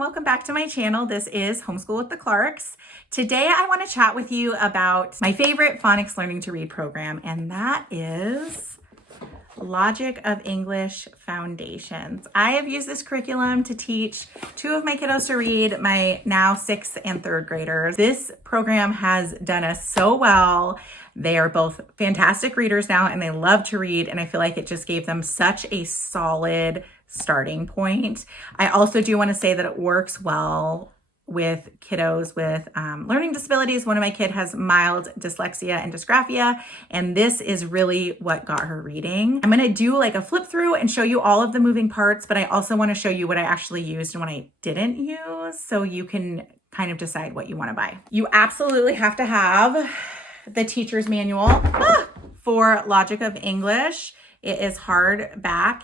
welcome back to my channel. This is Homeschool with the Clarks. Today I want to chat with you about my favorite phonics learning to read program, and that is Logic of English Foundations. I have used this curriculum to teach two of my kiddos to read, my now 6th and 3rd graders. This program has done us so well. They are both fantastic readers now and they love to read, and I feel like it just gave them such a solid starting point. I also do want to say that it works well with kiddos with learning disabilities. One of my kids has mild dyslexia and dysgraphia, and this is really what got her reading. I'm going to do like a flip through and show you all of the moving parts, but I also want to show you what I actually used and what I didn't use, so you can kind of decide what you want to buy. You absolutely have to have the teacher's manual for Logic of English. It is hardback.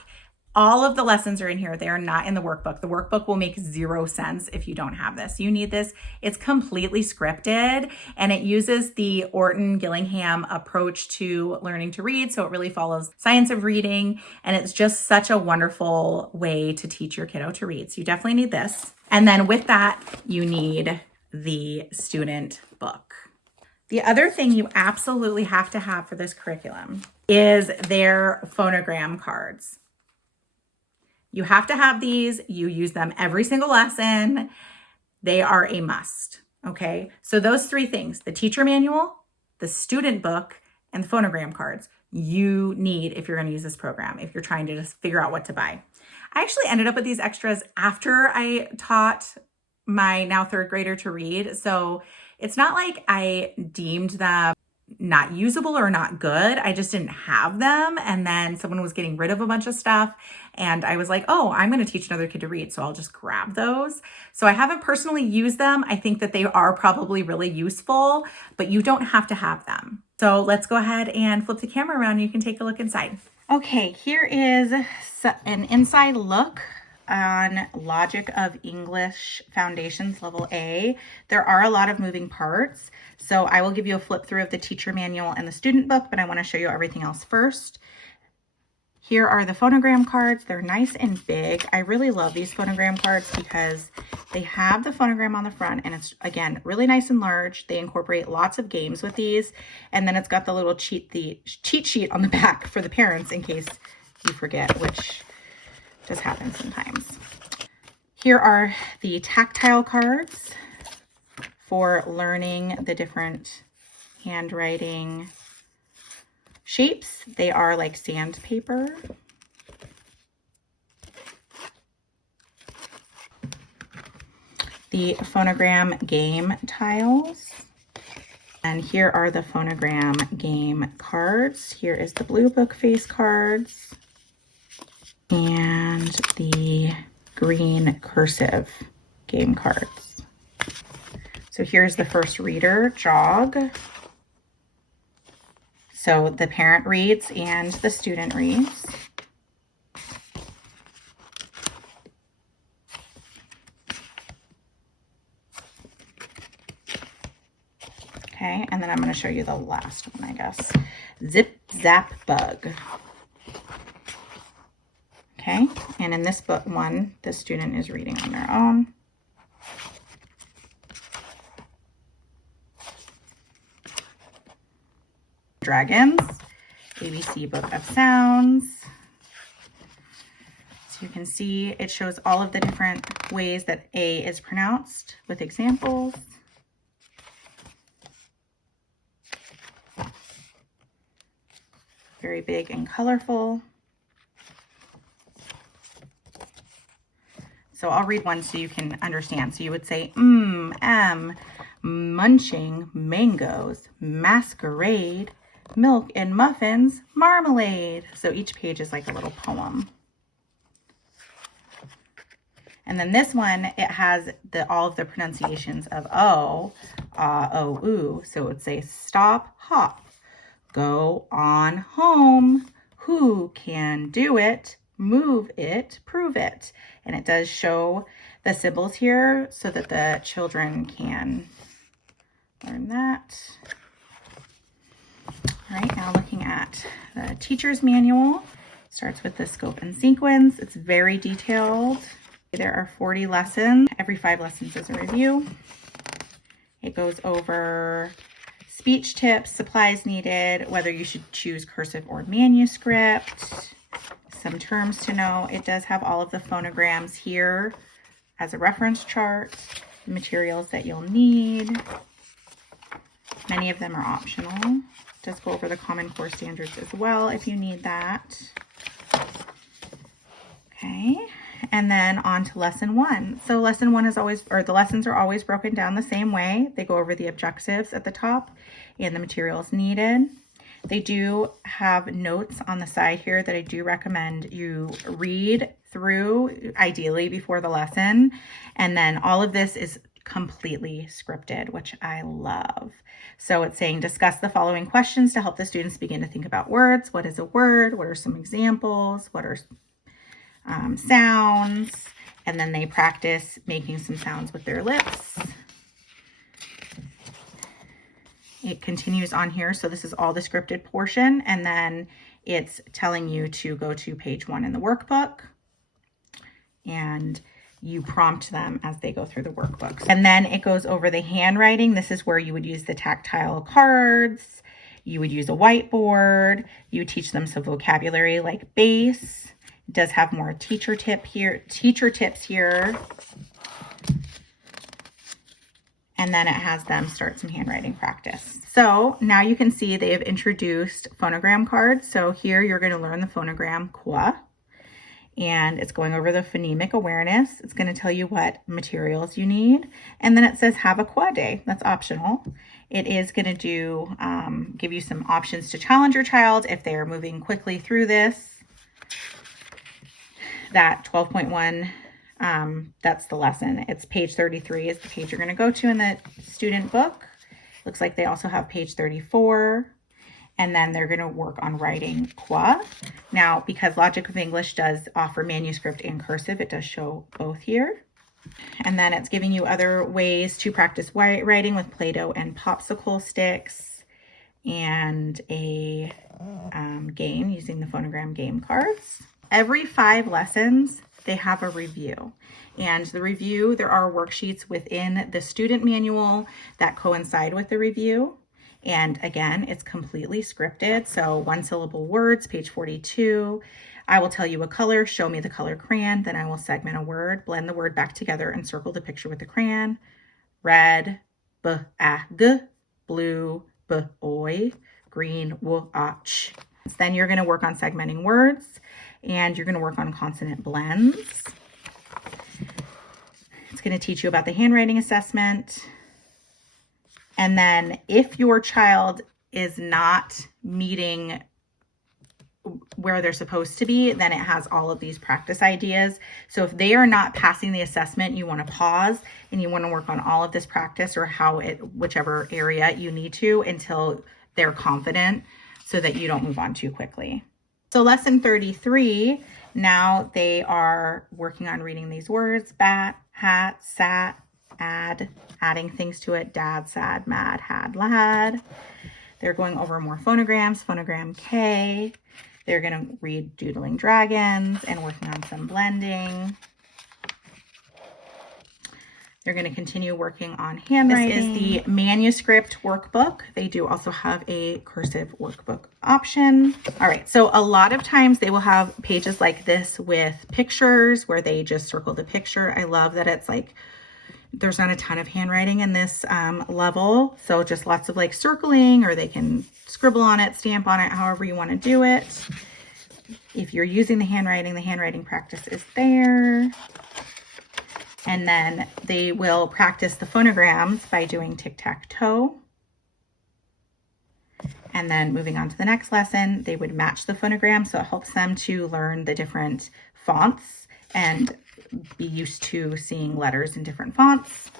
All of the lessons are in here. They are not in the workbook. The workbook will make zero sense if you don't have this. You need this. It's completely scripted, and it uses the Orton Gillingham approach to learning to read. So it really follows science of reading, and it's just such a wonderful way to teach your kiddo to read. So you definitely need this. And then with that, you need the student book. The other thing you absolutely have to have for this curriculum is their Phonogram cards. You have to have these. You use them every single lesson. They are a must, okay? So those three things, the teacher manual, the student book, and the Phonogram cards, you need if you're gonna use this program, if you're trying to just figure out what to buy. I actually ended up with these extras after I taught my now 3rd grader to read. So it's not like I deemed them not usable or not good. I just didn't have them. And then someone was getting rid of a bunch of stuff. And I was like, oh, I'm going to teach another kid to read, so I'll just grab those. So I haven't personally used them. I think that they are probably really useful, but you don't have to have them. So let's go ahead and flip the camera around. You can take a look inside. Okay, here is an inside look on Logic of English Foundations Level A. There are a lot of moving parts, so I will give you a flip through of the teacher manual and the student book, but I want to show you everything else first. Here are the Phonogram cards. They're nice and big. I really love these Phonogram cards because they have the phonogram on the front, and it's, again, really nice and large. They incorporate lots of games with these, and then it's got the little cheat sheet on the back for the parents in case you forget, which does happen sometimes. Here are the tactile cards for learning the different handwriting shapes. They are like sandpaper. The Phonogram game tiles. And here are the Phonogram game cards. Here is the blue book face cards and the green cursive game cards. So here's the first reader, jog. So the parent reads and the student reads. Okay, and then I'm going to show you the last one, I guess. Zip, zap, bug. Okay, and in this book one, the student is reading on their own. Dragons, ABC Book of Sounds. So you can see it shows all of the different ways that A is pronounced with examples. Very big and colorful. So I'll read one so you can understand. So you would say, munching, mangoes, masquerade, milk and muffins, marmalade. So each page is like a little poem. And then this one, it has all of the pronunciations of O, O, oo. So it would say stop, hop, go on home, who can do it, move it, prove it. And it does show the symbols here so that the children can learn that. All right, now looking at the teacher's manual. Starts with the scope and sequence. It's very detailed. There are 40 lessons. every 5 lessons is a review. It goes over speech tips, supplies needed, whether you should choose cursive or manuscript, some terms to know. It does have all of the phonograms here as a reference chart, the materials that you'll need. Many of them are optional. It does go over the Common Core standards as well if you need that. Okay, and then on to lesson 1. So lesson 1 is always, or the lessons are always broken down the same way. They go over the objectives at the top and the materials needed. They do have notes on the side here that I do recommend you read through, ideally before the lesson. And then all of this is completely scripted, which I love. So it's saying, discuss the following questions to help the students begin to think about words. What is a word? What are some examples? What are sounds? And then they practice making some sounds with their lips. It continues on here. So this is all the scripted portion. And then it's telling you to go to page 1 in the workbook. And you prompt them as they go through the workbooks. And then it goes over the handwriting. This is where you would use the tactile cards. You would use a whiteboard. You would teach them some vocabulary like base. It does have more teacher tips here. And then it has them start some handwriting practice. So now you can see they have introduced phonogram cards. So here you're going to learn the phonogram qua. And it's going over the phonemic awareness. It's going to tell you what materials you need. And then it says have a qua day. That's optional. It is going to give you some options to challenge your child if they are moving quickly through this. That 12.1, that's the lesson. It's page 33 is the page you're going to go to in the student book. Looks like they also have page 34. And then they're going to work on writing qua. Now, because Logic of English does offer manuscript and cursive, it does show both here. And then it's giving you other ways to practice writing with Play-Doh and popsicle sticks, and a game using the phonogram game cards. Every 5 lessons, they have a review. And the review, there are worksheets within the student manual that coincide with the review. And again, it's completely scripted. So 1-syllable words, page 42. I will tell you a color, show me the color crayon. Then I will segment a word, blend the word back together and circle the picture with the crayon. Red, b-a-g, blue, b-oy, green, w-a-ch. Then you're going to work on segmenting words and you're going to work on consonant blends. It's going to teach you about the handwriting assessment. And then if your child is not meeting where they're supposed to be, then it has all of these practice ideas. So if they are not passing the assessment, you want to pause and you want to work on all of this practice or whichever area you need to until they're confident so that you don't move on too quickly. So lesson 33, now they are working on reading these words: bat, hat, sat, adding things to it: dad, sad, mad, had, lad. They're going over more phonograms, phonogram K. They're going to read Doodling Dragons and working on some blending. They're going to continue working on handwriting. This is the manuscript workbook. They do also have a cursive workbook option. All right, so a lot of times they will have pages like this with pictures where they just circle the picture. I love that it's like, there's not a ton of handwriting in this level. So just lots of like circling, or they can scribble on it, stamp on it, however you want to do it. If you're using the handwriting practice is there. And then they will practice the phonograms by doing tic-tac-toe. And then moving on to the next lesson, they would match the phonogram. So it helps them to learn the different fonts and be used to seeing letters in different fonts.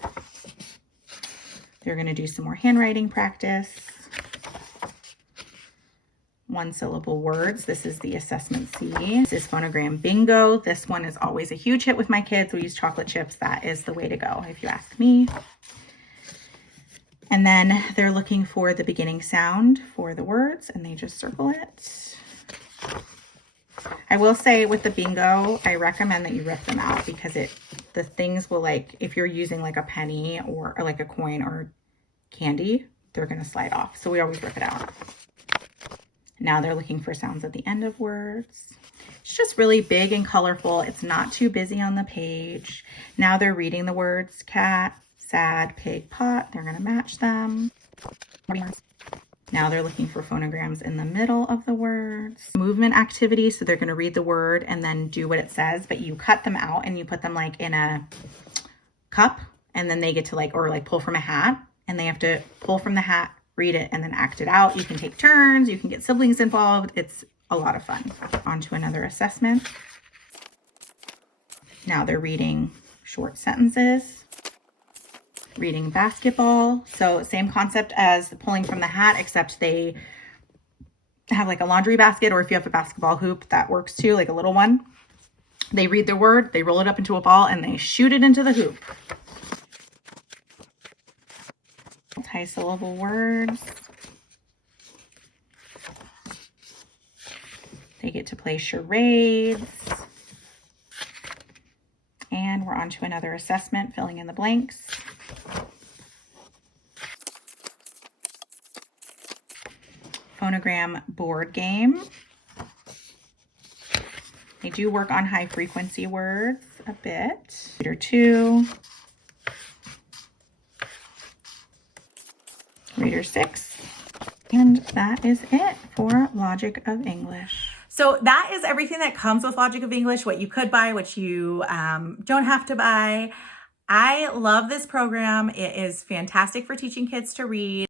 They're going to do some more handwriting practice. 1-syllable words. This is the assessment C. This is phonogram bingo. This one is always a huge hit with my kids. We use chocolate chips. That is the way to go, if you ask me. And then they're looking for the beginning sound for the words, and they just circle it. I will say with the bingo, I recommend that you rip them out because the things will, like, if you're using like a penny or like a coin or candy, they're going to slide off. So we always rip it out. Now they're looking for sounds at the end of words. It's just really big and colorful. It's not too busy on the page. Now they're reading the words cat, sad, pig, pot. They're going to match them. Now they're looking for phonograms in the middle of the words. Movement activity, so they're going to read the word and then do what it says, but you cut them out and you put them like in a cup, and then they get to like pull from a hat, and they have to pull from the hat, read it, and then act it out. You can take turns, you can get siblings involved. It's a lot of fun. On to another assessment. Now they're reading short sentences. Reading basketball. So same concept as the pulling from the hat, except they have like a laundry basket, or if you have a basketball hoop, that works too, like a little one. They read the word, they roll it up into a ball, and they shoot it into the hoop. Multi-syllable words. They get to play charades. And we're on to another assessment, filling in the blanks. Phonogram board game. They do work on high frequency words a bit. Reader 2. Reader 6. And that is it for Logic of English. So that is everything that comes with Logic of English, what you could buy, what you don't have to buy. I love this program. It is fantastic for teaching kids to read.